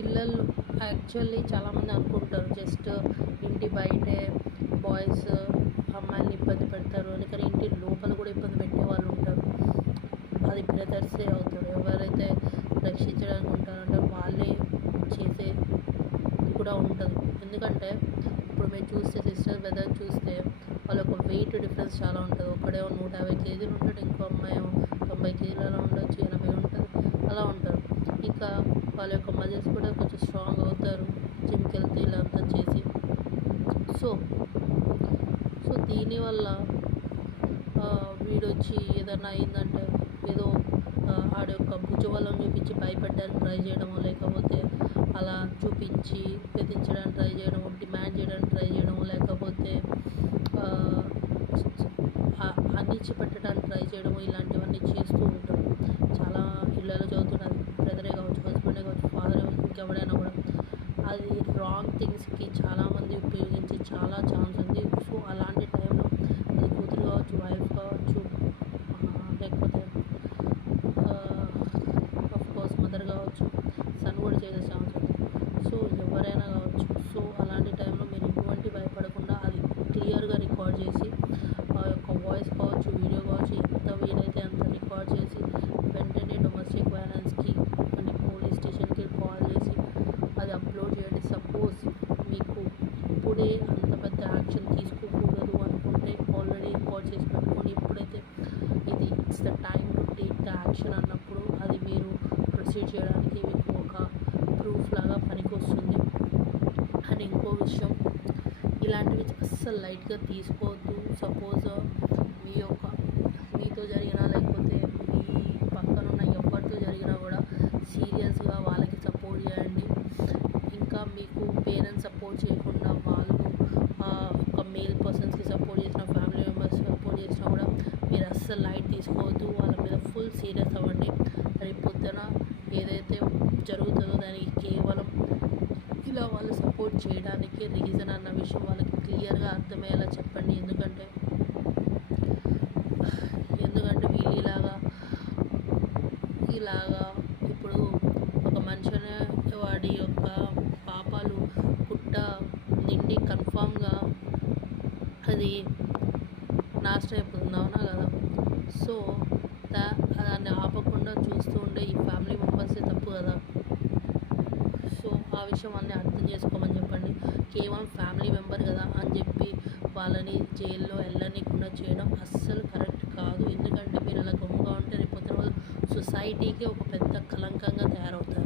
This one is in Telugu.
ఇళ్ళల్లో యాక్చువల్లీ చాలామంది అనుకుంటారు జస్ట్ ఇంటి బయటే బాయ్స్ అమ్మాయిల్ని ఇబ్బంది పెడతారు అని, కానీ ఇంటి లోపల కూడా ఇబ్బంది పెట్టే వాళ్ళు ఉంటారు. అది బ్రదర్సే అవుతారు. ఎవరైతే రక్షించడానికి ఉంటారంటే వాళ్ళే చేసే కూడా ఉంటుంది. ఎందుకంటే ఇప్పుడు మీరు చూస్తే సిస్టర్ బ్రదర్ చూస్తే వాళ్ళ ఒక వెయిట్ డిఫరెన్స్ చాలా ఉంటుంది. ఒకడేమో 150 కేజీలు ఉంటాడు, ఇంకో అమ్మాయి 90 కేజీలు అలా ఉండొచ్చు, 80 ఉంటుంది, అలా ఉంటారు. ఇంకా వాళ్ళ యొక్క మజిల్స్ కూడా కొంచెం స్ట్రాంగ్ అవుతారు జిమ్కి వెళ్తే ఇలా అంతా చేసి. సో సో దీనివల్ల వీడొచ్చి ఏదైనా అయిందంటే ఏదో ఆడ యొక్క భుజబలం చూపించి భయపెట్టడానికి ట్రై చేయడమో, లేకపోతే అలా చూపించి బెదిరించడానికి ట్రై చేయడము, డిమాండ్ చేయడానికి ట్రై చేయడము, లేకపోతే అన్నిచ్చి పెట్టడానికి ట్రై చేయడము, ఇలాంటివన్నీ చేస్తూ ఉంటారు. చాలా ఇళ్ళలో చదువుతున్నది బ్రదరే కావచ్చు, హస్బెండే కావచ్చు, ఫాదరే కావచ్చు, ఇంకెవడైనా కూడా అది రాంగ్ థింగ్స్కి చాలామంది ఉపయోగించి చాలా ఛాన్స్ ఉంది. సో అలాంటి టైంలో అది కూతురు కావచ్చు, వైఫ్ కావచ్చు, లేకపోతే ఆఫ్కోర్స్ మదర్ కావచ్చు, సన్ కూడా చేసే ఛాన్స్ ఉంది. సో ఎవరైనా కావచ్చు. సో అలాంటి టైంలో మీరు ఎటువంటి భయపడకుండా అది క్లియర్గా రికార్డ్ చేసి ఆ యొక్క వాయిస్ కావచ్చు, వీడియో కావచ్చు, ఎంత వీలైతే అంత రికార్డ్ చేసి వెంటనే డొమెస్టిక్ వైలెన్స్కి అని పోలీస్ స్టేషన్కి కాల్ చేసి అది అప్లోడ్ చేయండి. సపోజ్ మీకు ఇప్పుడే అంత పెద్ద యాక్షన్ తీసుకోకూడదు అనుకుంటే ఆల్రెడీ రికార్డ్ చేసి పెట్టుకొని, ఎప్పుడైతే ఇది it's the time to take the action అన్నప్పుడు అది మీరు ప్రొసీడ్ చేయడానికి మీకు ఒక ప్రూఫ్ లాగా పనికొస్తుంది. అండ్ ఇంకో విషయం, ఇలాంటివి అస్సలు లైట్గా తీసుకోవద్దు. సపోజ్ మీతో జరిగినా లేకపోతే మీ పక్కనున్న ఎవరితో జరిగినా కూడా సీరియస్గా వాళ్ళకి సపోర్ట్ చేయండి. ఇంకా మీకు పేరెంట్స్ సపోర్ట్ చేయకుండా వాళ్ళు ఒక మేల్ పర్సన్స్కి సపోర్ట్ చేసిన, ఫ్యామిలీ మెంబర్స్ సపోర్ట్ చేసినా కూడా మీరు అస్సలు లైట్ తీసుకోవద్దు. వాళ్ళ మీద ఫుల్ సీరియస్ అవ్వండి. రేపు పొద్దున ఏదైతే జరుగుతుందో దానికి కేవలం ఇలా వాళ్ళు సపోర్ట్ చేయడానికి రీజన్ అన్న విషయం వాళ్ళకి క్లియర్గా అర్థమయ్యేలా చెప్పండి. ఎందుకంటే వీళ్ళు ఇలాగా ఇప్పుడు ఒక మనిషిని వాడి యొక్క పాపాలు పుట్ట నిండి కన్ఫామ్గా అది నాశనం అయిపోతుంది, అవునా కదా? సో దాన్ని ఆపకుండా చూస్తూ ఉండే ఈ ఫ్యామిలీ మెంబర్సే తప్పు కదా. సో ఆ విషయం అన్నీ అర్థం చేసుకోమని చెప్పండి. కేవలం ఫ్యామిలీ మెంబర్ కదా అని చెప్పి వాళ్ళని జైల్లో వెళ్ళనీయకుండా చేయడం అస్సలు కరెక్ట్ కాదు. ఎందుకంటే మీరు అలా గమ్ముగా ఉంటే రేపు పొద్దున వాళ్ళు సొసైటీకి ఒక పెద్ద కలంకంగా తయారవుతారు.